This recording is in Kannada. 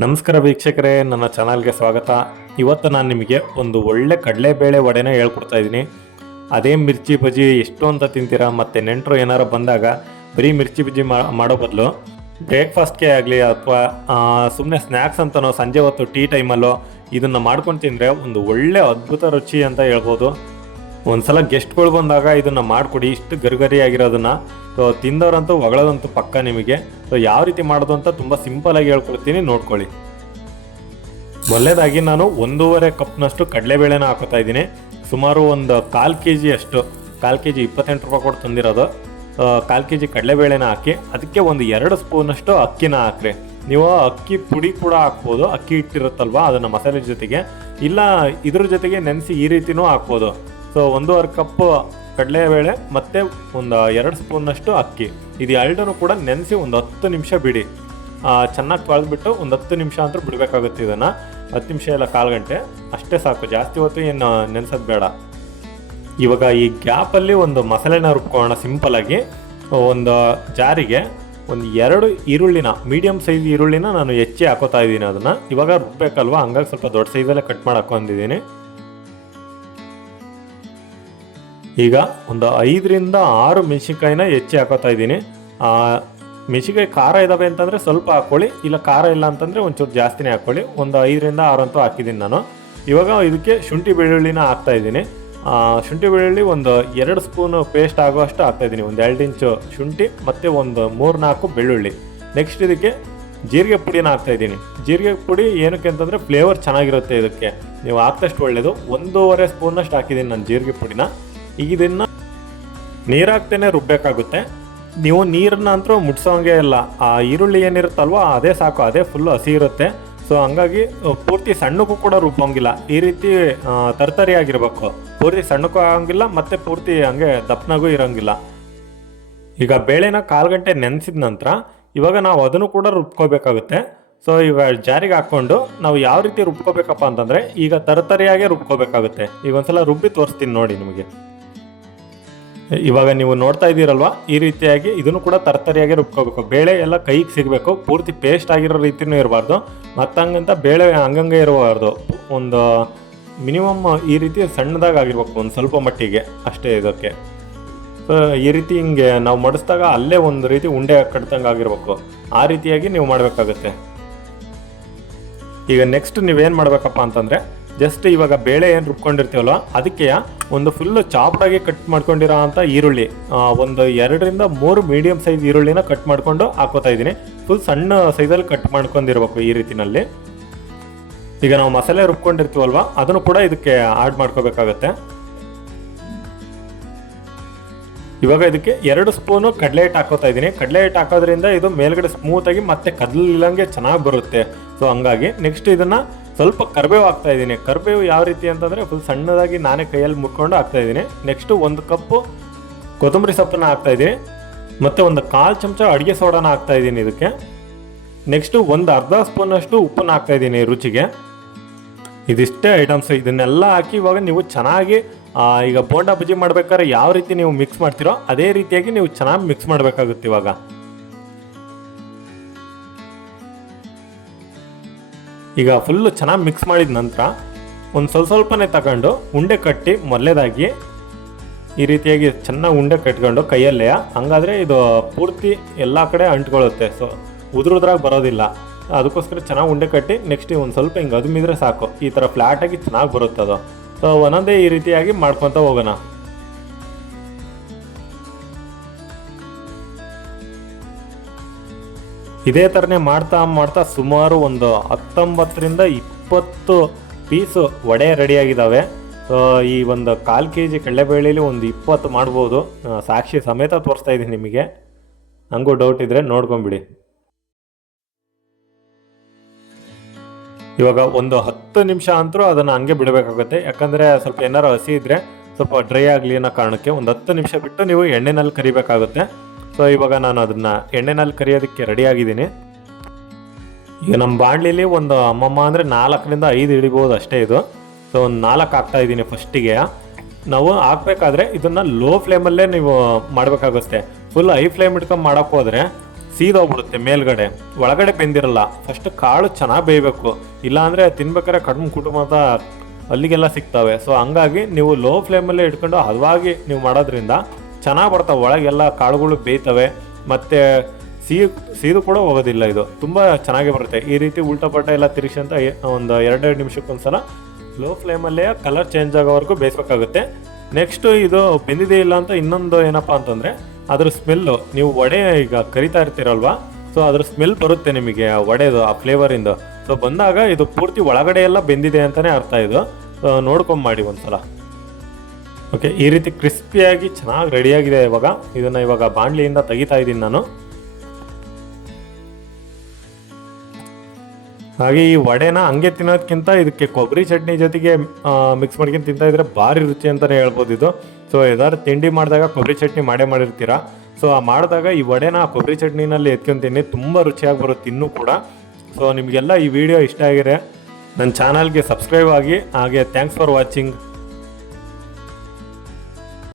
ನಮಸ್ಕಾರ ವೀಕ್ಷಕರೇ, ನನ್ನ ಚಾನಲ್ಗೆ ಸ್ವಾಗತ. ಇವತ್ತು ನಾನು ನಿಮಗೆ ಒಂದು ಒಳ್ಳೆ ಕಡಲೆಬೇಳೆ ವಡೆನ ಹೇಳ್ಕೊಡ್ತಾ ಇದ್ದೀನಿ. ಅದೇ ಮಿರ್ಚಿ ಬಜ್ಜಿ ಎಷ್ಟು ಅಂತ ತಿಂತೀರಾ, ಮತ್ತು ನೆಂಟರು ಏನಾರು ಬಂದಾಗ ಬರೀ ಮಿರ್ಚಿ ಬಜ್ಜಿ ಮಾಡೋ ಬದಲು. ಬ್ರೇಕ್ಫಾಸ್ಟ್ಗೆ ಆಗಲಿ ಅಥವಾ ಸುಮ್ಮನೆ ಸ್ನ್ಯಾಕ್ಸ್ ಅಂತನೋ, ಸಂಜೆ ಹೊತ್ತು ಟೀ ಟೈಮಲ್ಲೋ, ಇದನ್ನು ಮಾಡ್ಕೊಂಡು ತಿಂದರೆ ಒಂದು ಒಳ್ಳೆ ಅದ್ಭುತ ರುಚಿ ಅಂತ ಹೇಳ್ಬೋದು. ಒಂದ್ಸಲ ಗೆಸ್ಟ್ಗಳು ಬಂದಾಗ ಇದನ್ನ ಮಾಡಿಕೊಡಿ, ಇಷ್ಟು ಗರಿಗರಿಯಾಗಿರೋದನ್ನು. ಸೊ ತಿಂದವರಂತೂ ಹೊಗಳೋದಂತೂ ಪಕ್ಕ ನಿಮಗೆ. ಸೊ ಯಾವ ರೀತಿ ಮಾಡೋದು ಅಂತ ತುಂಬ ಆಗಿ ಹೇಳ್ಕೊಡ್ತೀನಿ, ನೋಡ್ಕೊಳ್ಳಿ. ಮೊದಲೇದಾಗಿ ನಾನು ಒಂದೂವರೆ ಕಪ್ನಷ್ಟು ಕಡಲೆಬೇಳೆನ ಹಾಕೋತಾ ಇದ್ದೀನಿ. ಸುಮಾರು ಒಂದು ಕಾಲು ಕೆ ಜಿ ಅಷ್ಟು, ಕಾಲು ಕೆ ಜಿ ಇಪ್ಪತ್ತೆಂಟು ರೂಪಾಯಿ ಕೊಟ್ಟು ತಂದಿರೋದು. ಕಾಲು ಕೆ ಜಿ ಕಡಲೆಬೇಳೆನ ಹಾಕಿ, ಅದಕ್ಕೆ ಒಂದು ಎರಡು ಸ್ಪೂನಷ್ಟು ಅಕ್ಕಿನ ಹಾಕ್ರಿ. ನೀವು ಅಕ್ಕಿ ಪುಡಿ ಕೂಡ ಹಾಕ್ಬೋದು, ಅಕ್ಕಿ ಹಿಟ್ಟಿರುತ್ತಲ್ವ, ಅದನ್ನು ಮಸಾಲೆ ಜೊತೆಗೆ. ಇಲ್ಲ, ಇದ್ರ ಜೊತೆಗೆ ನೆನೆಸಿ ಈ ರೀತಿನೂ ಹಾಕ್ಬೋದು. ಸೊ ಒಂದೂವರೆ ಕಪ್ ಕಡಲೆಬೇಳೆ ಮತ್ತು ಒಂದು ಎರಡು ಸ್ಪೂನಷ್ಟು ಅಕ್ಕಿ. ಇದು ಎರಡನ್ನೂ ಕೂಡ ನೆನೆಸಿ ಒಂದು ಹತ್ತು ನಿಮಿಷ ಬಿಡಿ. ಚೆನ್ನಾಗಿ ತೊಳೆದ್ಬಿಟ್ಟು ಒಂದು ಹತ್ತು ನಿಮಿಷ ಅಂತ ಬಿಡಬೇಕಾಗುತ್ತೆ ಇದನ್ನು. ಹತ್ತು ನಿಮಿಷ ಇಲ್ಲ, ಕಾಲು ಗಂಟೆ. ಅಷ್ಟೇ ಸಾಕು, ಜಾಸ್ತಿ ಹೊತ್ತು ಏನು ನೆನೆಸೋದು ಬೇಡ. ಇವಾಗ ಈ ಗ್ಯಾಪಲ್ಲಿ ಒಂದು ಮಸಾಲೆನ ರುಬ್ಕೊಳ್ಳೋಣ ಸಿಂಪಲಾಗಿ ಒಂದು ಜಾರಿಗೆ ಒಂದು ಎರಡು ಈರುಳ್ಳಿನ ಮೀಡಿಯಮ್ ಸೈಜ್ ಈರುಳ್ಳಿನ ನಾನು ಹೆಚ್ಚಿ ಹಾಕೋತಾ ಇದ್ದೀನಿ ಅದನ್ನು. ಇವಾಗ ರುಬ್ಬೇಕಲ್ವ? ಹಂಗಾಗಿ ಸ್ವಲ್ಪ ದೊಡ್ಡ ಸೈಜಲ್ಲೇ ಕಟ್ ಮಾಡಿ ಹಾಕೊಂಡಿದ್ದೀನಿ ಈಗ ಒಂದು ಐದರಿಂದ ಆರು ಮೆಣಸಿನ್ಕಾಯಿನ ಹೆಚ್ಚಿ ಹಾಕೋತಾ ಇದ್ದೀನಿ. ಮೆಣಸಿನ್ಕಾಯಿ ಖಾರ ಇದ್ದಾವೆ ಅಂತಂದರೆ ಸ್ವಲ್ಪ ಹಾಕ್ಕೊಳ್ಳಿ, ಇಲ್ಲ ಖಾರ ಇಲ್ಲ ಅಂತಂದರೆ ಒಂಚೂರು ಜಾಸ್ತಿನೇ ಹಾಕ್ಕೊಳ್ಳಿ. ಒಂದು ಐದರಿಂದ ಆರು ಅಂತೂ ಹಾಕಿದ್ದೀನಿ ನಾನು. ಇವಾಗ ಇದಕ್ಕೆ ಶುಂಠಿ ಬೆಳ್ಳುಳ್ಳಿನ ಹಾಕ್ತಾ ಇದ್ದೀನಿ. ಶುಂಠಿ ಬೆಳ್ಳುಳ್ಳಿ ಒಂದು ಎರಡು ಸ್ಪೂನು ಪೇಸ್ಟ್ ಆಗುವಷ್ಟು ಹಾಕ್ತಾ ಇದ್ದೀನಿ. ಒಂದು ಎರಡು ಇಂಚು ಶುಂಠಿ, ಮತ್ತು ಒಂದು ಮೂರು ನಾಲ್ಕು ಬೆಳ್ಳುಳ್ಳಿ. ನೆಕ್ಸ್ಟ್ ಇದಕ್ಕೆ ಜೀರಿಗೆ ಪುಡಿನ ಹಾಕ್ತಾ ಇದ್ದೀನಿ. ಜೀರಿಗೆ ಪುಡಿ ಏನಕ್ಕೆ ಅಂತಂದರೆ ಫ್ಲೇವರ್ ಚೆನ್ನಾಗಿರುತ್ತೆ ಇದಕ್ಕೆ. ನೀವು ಹಾಕ್ದಷ್ಟು ಒಳ್ಳೆಯದು ಒಂದೂವರೆ ಸ್ಪೂನಷ್ಟು ಹಾಕಿದ್ದೀನಿ ನಾನು ಜೀರಿಗೆ ಪುಡಿನ. ಈಗ ಇದನ್ನು ನೀರಾಗ್ತೇನೆ ರುಬ್ಬಬೇಕಾಗುತ್ತೆ ನೀವು ನೀರನ್ನ ಅಂತೂ ಮುಟ್ಸೋಂಗೆ ಇಲ್ಲ. ಆ ಈರುಳ್ಳಿ ಏನಿರುತ್ತಲ್ವ ಅದೇ ಸಾಕು, ಅದೇ ಫುಲ್ಲು ಹಸಿ ಇರುತ್ತೆ. ಸೊ ಹಂಗಾಗಿ ಪೂರ್ತಿ ಸಣ್ಣಕ್ಕೂ ಕೂಡ ರುಬ್ಬೋಂಗಿಲ್ಲ. ಈ ರೀತಿ ತರತರಿ ತರ್ತರಿ ಆಗಿರ್ಬೇಕು ಪೂರ್ತಿ ಸಣ್ಣಕ್ಕೂ ಆಗಂಗಿಲ್ಲ, ಮತ್ತೆ ಪೂರ್ತಿ ಹಂಗೆ ದಪ್ಪನಾಗೂ ಇರೋಂಗಿಲ್ಲ. ಈಗ ಬೇಳೆನ ಕಾಲು ಗಂಟೆ ನೆನೆಸಿದ ನಂತರ ಇವಾಗ ನಾವು ಅದನ್ನು ಕೂಡ ರುಬ್ಕೋಬೇಕಾಗುತ್ತೆ. ಸೊ ಈಗ ಜಾರಿಗೆ ಹಾಕ್ಕೊಂಡು ನಾವು ಯಾವ ರೀತಿ ರುಬ್ಕೋಬೇಕಪ್ಪ ಅಂತಂದರೆ, ಈಗ ತರತರಿಯಾಗೆ ರುಬ್ಕೋಬೇಕಾಗುತ್ತೆ. ಈಗ ಒಂದ್ಸಲ ರುಬ್ಬಿ ತೋರಿಸ್ತೀನಿ ನೋಡಿ ನಿಮಗೆ. ಇವಾಗ ನೀವು ನೋಡ್ತಾ ಇದ್ದೀರಲ್ವಾ? ಈ ರೀತಿಯಾಗಿ ಇದನ್ನು ಕೂಡ ತರ್ತರಿಯಾಗಿ ರುಬ್ಕೋಬೇಕು. ಬೇಳೆ ಎಲ್ಲ ಕೈಗೆ ಸಿಗಬೇಕು. ಪೂರ್ತಿ ಪೇಸ್ಟ್ ಆಗಿರೋ ರೀತಿಯೂ ಇರಬಾರ್ದು. ಮತ್ತಂಗಂತ ಬೇಳೆ ಹಂಗಂಗೆ ಇರಬಾರ್ದು. ಒಂದು ಮಿನಿಮಮ್ ಈ ರೀತಿ ಸಣ್ಣದಾಗಿ ಆಗಿರ್ಬೇಕು. ಒಂದು ಸ್ವಲ್ಪ ಮಟ್ಟಿಗೆ ಅಷ್ಟೇ ಇದಕ್ಕೆ. ಸೊ ಈ ರೀತಿ ಹಿಂಗೆ ನಾವು ಮಡಿಸಿದಾಗ ಅಲ್ಲೇ ಒಂದು ರೀತಿ ಉಂಡೆ ಕಟ್ದಂಗೆ ಆಗಿರ್ಬೇಕು. ಆ ರೀತಿಯಾಗಿ ನೀವು ಮಾಡಬೇಕಾಗುತ್ತೆ. ಈಗ ನೆಕ್ಸ್ಟ್ ನೀವೇನು ಮಾಡಬೇಕಪ್ಪ ಅಂತಂದರೆ ಜಸ್ಟ್ ಇವಾಗ ಬೇಳೆ ಏನು ರುಬ್ಕೊಂಡಿರ್ತೀವಲ್ಲ ಅದಕ್ಕೆ ಒಂದು ಫುಲ್ಲು ಚಾಪ್ಡಾಗಿ ಕಟ್ ಮಾಡ್ಕೊಂಡಿರೋ ಅಂಥ ಈರುಳ್ಳಿ ಒಂದು ಎರಡರಿಂದ ಮೂರು ಮೀಡಿಯಮ್ ಸೈಜ್ ಈರುಳ್ಳಿನ ಕಟ್ ಮಾಡ್ಕೊಂಡು ಹಾಕೋತಾ ಇದ್ದೀನಿ. ಫುಲ್ ಸಣ್ಣ ಸೈಜಲ್ಲಿ ಕಟ್ ಮಾಡ್ಕೊಂಡಿರ್ಬೇಕು ಈ ರೀತಿನಲ್ಲಿ. ಈಗ ನಾವು ಮಸಾಲೆ ರುಬ್ಕೊಂಡಿರ್ತೀವಲ್ವ, ಅದನ್ನು ಕೂಡ ಇದಕ್ಕೆ ಆ್ಯಡ್ ಮಾಡ್ಕೋಬೇಕಾಗತ್ತೆ. ಇವಾಗ ಇದಕ್ಕೆ ಎರಡು ಸ್ಪೂನು ಕಡಲೆ ಹಿಟ್ಟು ಹಾಕೋತಾ ಇದ್ದೀನಿ. ಕಡಲೆ ಹಿಟ್ಟು ಹಾಕೋದ್ರಿಂದ ಇದು ಮೇಲ್ಗಡೆ ಸ್ಮೂತಾಗಿ ಮತ್ತೆ ಕದಲಿಲ್ಲಂಗೆ ಚೆನ್ನಾಗಿ ಬರುತ್ತೆ. ಸೊ ಹಂಗಾಗಿ ನೆಕ್ಸ್ಟ್ ಇದನ್ನ ಸ್ವಲ್ಪ ಕರ್ಬೇವು ಹಾಕ್ತಾ ಇದ್ದೀನಿ. ಕರ್ಬೇವು ಯಾವ ರೀತಿ ಅಂತಂದರೆ ಫುಲ್ ಸಣ್ಣದಾಗಿ ನಾನೇ ಕೈಯಲ್ಲಿ ಮುಟ್ಕೊಂಡು ಹಾಕ್ತಾ ಇದ್ದೀನಿ. ನೆಕ್ಸ್ಟು ಒಂದು ಕಪ್ಪು ಕೊತ್ತಂಬರಿ ಸೊಪ್ಪನ್ನ ಹಾಕ್ತಾ ಇದ್ದೀನಿ. ಮತ್ತು ಒಂದು ಕಾಲು ಚಮಚ ಅಡುಗೆ ಸೋಡಾನ ಹಾಕ್ತಾ ಇದ್ದೀನಿ ಇದಕ್ಕೆ. ನೆಕ್ಸ್ಟು ಒಂದು ಅರ್ಧ ಸ್ಪೂನಷ್ಟು ಉಪ್ಪನ್ನು ಹಾಕ್ತಾ ಇದ್ದೀನಿ ರುಚಿಗೆ. ಇದಿಷ್ಟೇ ಐಟಮ್ಸ್ ಇದನ್ನೆಲ್ಲ ಹಾಕಿ ಇವಾಗ ನೀವು ಚೆನ್ನಾಗಿ ಈಗ ಬೋಂಡಾ ಬಜ್ಜಿ ಮಾಡ್ಬೇಕಾದ್ರೆ ಯಾವ ರೀತಿ ನೀವು ಮಿಕ್ಸ್ ಮಾಡ್ತೀರೋ ಅದೇ ರೀತಿಯಾಗಿ ನೀವು ಚೆನ್ನಾಗಿ ಮಿಕ್ಸ್ ಮಾಡಬೇಕಾಗುತ್ತೆ ಇವಾಗ. ಈಗ ಫುಲ್ಲು ಚೆನ್ನಾಗಿ ಮಿಕ್ಸ್ ಮಾಡಿದ ನಂತರ ಒಂದು ಸ್ವಲ್ಪ ಸ್ವಲ್ಪನೇ ತಗೊಂಡು ಉಂಡೆ ಕಟ್ಟಿ ಮೊದಲೇದಾಗಿ ಈ ರೀತಿಯಾಗಿ ಚೆನ್ನಾಗಿ ಉಂಡೆ ಕಟ್ಕೊಂಡು ಕೈಯಲ್ಲೇ, ಹಂಗಾದರೆ ಇದು ಪೂರ್ತಿ ಎಲ್ಲ ಕಡೆ ಅಂಟ್ಕೊಳ್ಳುತ್ತೆ. ಸೊ ಉದುರು ಉದ್ರಾಗಿ ಬರೋದಿಲ್ಲ. ಅದಕ್ಕೋಸ್ಕರ ಚೆನ್ನಾಗಿ ಉಂಡೆ ಕಟ್ಟಿ ನೆಕ್ಸ್ಟ್ ಒಂದು ಸ್ವಲ್ಪ ಹಿಂಗೆ ಅದುಮಿದ್ರೆ ಸಾಕು. ಈ ಥರ ಫ್ಲ್ಯಾಟಾಗಿ ಚೆನ್ನಾಗಿ ಬರುತ್ತೆ ಅದು ಸೊ ಒಂದೊಂದೇ ಈ ರೀತಿಯಾಗಿ ಮಾಡ್ಕೊತ ಹೋಗೋಣ. ಇದೇ ಥರನೇ ಮಾಡ್ತಾ ಮಾಡ್ತಾ ಸುಮಾರು ಒಂದು ಹತ್ತೊಂಬತ್ತರಿಂದ ಇಪ್ಪತ್ತು ಪೀಸು ವಡೆ ರೆಡಿಯಾಗಿದ್ದಾವೆ ಈ ಒಂದು ಕಾಲು ಕೆ ಜಿ ಕಡಲೆಬೇಳೆಲಿ ಒಂದು ಇಪ್ಪತ್ತು ಮಾಡ್ಬೋದು. ಸಾಕ್ಷಿ ಸಮೇತ ತೋರಿಸ್ತಾ ಇದ್ದೀನಿ ನಿಮಗೆ. ಹಂಗೂ ಡೌಟ್ ಇದ್ದರೆ ನೋಡ್ಕೊಂಬಿಡಿ. ಇವಾಗ ಒಂದು ಹತ್ತು ನಿಮಿಷ ಅಂತರೂ ಅದನ್ನು ಹಂಗೆ ಬಿಡಬೇಕಾಗುತ್ತೆ. ಯಾಕಂದರೆ ಸ್ವಲ್ಪ ಏನಾರು ಹಸಿ ಇದ್ದರೆ ಸ್ವಲ್ಪ ಡ್ರೈ ಆಗಲಿ ಅನ್ನೋ ಕಾರಣಕ್ಕೆ ಒಂದು ಹತ್ತು ನಿಮಿಷ ಬಿಟ್ಟು ನೀವು ಎಣ್ಣೆನಲ್ಲಿ ಕರಿಬೇಕಾಗುತ್ತೆ. ಸೊ ಇವಾಗ ನಾನು ಅದನ್ನು ಎಣ್ಣೆನಲ್ಲಿ ಕರಿಯೋದಕ್ಕೆ ರೆಡಿ ಆಗಿದ್ದೀನಿ. ಈಗ ನಮ್ಮ ಬಾಣಲಿಲಿ ಒಂದು ಅಮ್ಮಮ್ಮ ಅಂದರೆ ನಾಲ್ಕರಿಂದ ಐದು ಹಿಡಿಬೋದು ಅಷ್ಟೇ ಇದು. ಸೊ ಒಂದು ನಾಲ್ಕು ಹಾಕ್ತಾ ಇದ್ದೀನಿ ಫಸ್ಟಿಗೆ. ನಾವು ಹಾಕ್ಬೇಕಾದ್ರೆ ಇದನ್ನು ಲೋ ಫ್ಲೇಮಲ್ಲೇ ನೀವು ಮಾಡಬೇಕಾಗುತ್ತೆ. ಫುಲ್ ಹೈ ಫ್ಲೇಮ್ ಇಟ್ಕೊಂಡು ಮಾಡೋಕ್ಕೆ ಹೋದರೆ ಸೀದೋಗ್ಬಿಡುತ್ತೆ ಮೇಲ್ಗಡೆ. ಒಳಗಡೆ ಬೆಂದಿರಲ್ಲ. ಫಸ್ಟ್ ಕಾಳು ಚೆನ್ನಾಗಿ ಬೇಯಬೇಕು. ಇಲ್ಲಾಂದರೆ ತಿನ್ಬೇಕಾದ್ರೆ ಕಡಿಮೆ ಕುಟುಂಬದ ಅಲ್ಲಿಗೆಲ್ಲ ಸಿಗ್ತವೆ. ಸೊ ಹಂಗಾಗಿ ನೀವು ಲೋ ಫ್ಲೇಮಲ್ಲೇ ಇಟ್ಕೊಂಡು ಹದವಾಗಿ ನೀವು ಮಾಡೋದ್ರಿಂದ ಚೆನ್ನಾಗಿ ಬರ್ತವೆ. ಒಳಗೆಲ್ಲ ಕಾಳುಗಳು ಬೇಯ್ತವೆ. ಮತ್ತು ಸಿಹಿ ಸೀದು ಕೂಡ ಹೋಗೋದಿಲ್ಲ ಇದು. ತುಂಬ ಚೆನ್ನಾಗಿ ಬರುತ್ತೆ. ಈ ರೀತಿ ಉಲ್ಟಾ ಪಲ್ಟ ಎಲ್ಲ ಅಂತ ಒಂದು ಎರಡೆರಡು ನಿಮಿಷಕ್ಕೊಂದ್ಸಲ ಲೋ ಫ್ಲೇಮಲ್ಲೇ ಕಲರ್ ಚೇಂಜ್ ಆಗೋವರೆಗೂ ಬೇಯಿಸ್ಬೇಕಾಗುತ್ತೆ. ನೆಕ್ಸ್ಟು ಇದು ಬೆಂದಿದೆ ಇಲ್ಲ ಅಂತ ಇನ್ನೊಂದು ಏನಪ್ಪ ಅಂತಂದರೆ, ಅದ್ರ ಸ್ಮೆಲ್ಲು ನೀವು ವಡೆ ಈಗ ಕರಿತಾ ಇರ್ತೀರಲ್ವಾ? ಸೊ ಅದ್ರ ಸ್ಮೆಲ್ ಬರುತ್ತೆ ನಿಮಗೆ ಆ ವಡೆದು, ಆ ಫ್ಲೇವರಿಂದ ಸೊ ಬಂದಾಗ ಇದು ಪೂರ್ತಿ ಒಳಗಡೆ ಎಲ್ಲ ಬೆಂದಿದೆ ಅಂತಲೇ ಅರ್ಥ ಇದು. ನೋಡ್ಕೊಂಡು ಮಾಡಿ ಒಂದ್ಸಲ. ಓಕೆ ಈ ರೀತಿ ಕ್ರಿಸ್ಪಿಯಾಗಿ ಚೆನ್ನಾಗಿ ರೆಡಿಯಾಗಿದೆ ಇವಾಗ. ಇದನ್ನು ಇವಾಗ ಬಾಣಲಿಯಿಂದ ತೆಗಿತಾ ಇದ್ದೀನಿ ನಾನು. ಹಾಗೆ ಈ ವಡೆನ ಹಂಗೆ ತಿನ್ನೋದಕ್ಕಿಂತ ಇದಕ್ಕೆ ಕೊಬ್ಬರಿ ಚಟ್ನಿ ಜೊತೆಗೆ ಮಿಕ್ಸ್ ಮಾಡ್ಕೊಂಡು ತಿಂತಾ ಇದ್ರೆ ಭಾರಿ ರುಚಿ ಅಂತಲೇ ಹೇಳ್ಬೋದು ಇದು. ಸೊ ಯಾವ್ದಾದ್ರು ತಿಂಡಿ ಮಾಡಿದಾಗ ಕೊಬ್ಬರಿ ಚಟ್ನಿ ಮಾಡೇ ಮಾಡಿರ್ತೀರಾ? ಸೊ ಆ ಮಾಡಿದಾಗ ಈ ವಡೆನ ಕೊಬ್ಬರಿ ಚಟ್ನಿನಲ್ಲಿ ಎತ್ಕೊಂತೀನಿ ತುಂಬ ರುಚಿಯಾಗಿ ಬರುತ್ತೆ ಇನ್ನೂ ಕೂಡ. ಸೊ ನಿಮಗೆಲ್ಲ ಈ ವಿಡಿಯೋ ಇಷ್ಟ ಆಗಿದೆ. ನನ್ನ ಚಾನಲ್ಗೆ ಸಬ್ಸ್ಕ್ರೈಬ್ ಆಗಿ, ಹಾಗೆ ಥ್ಯಾಂಕ್ಸ್ ಫಾರ್ ವಾಚಿಂಗ್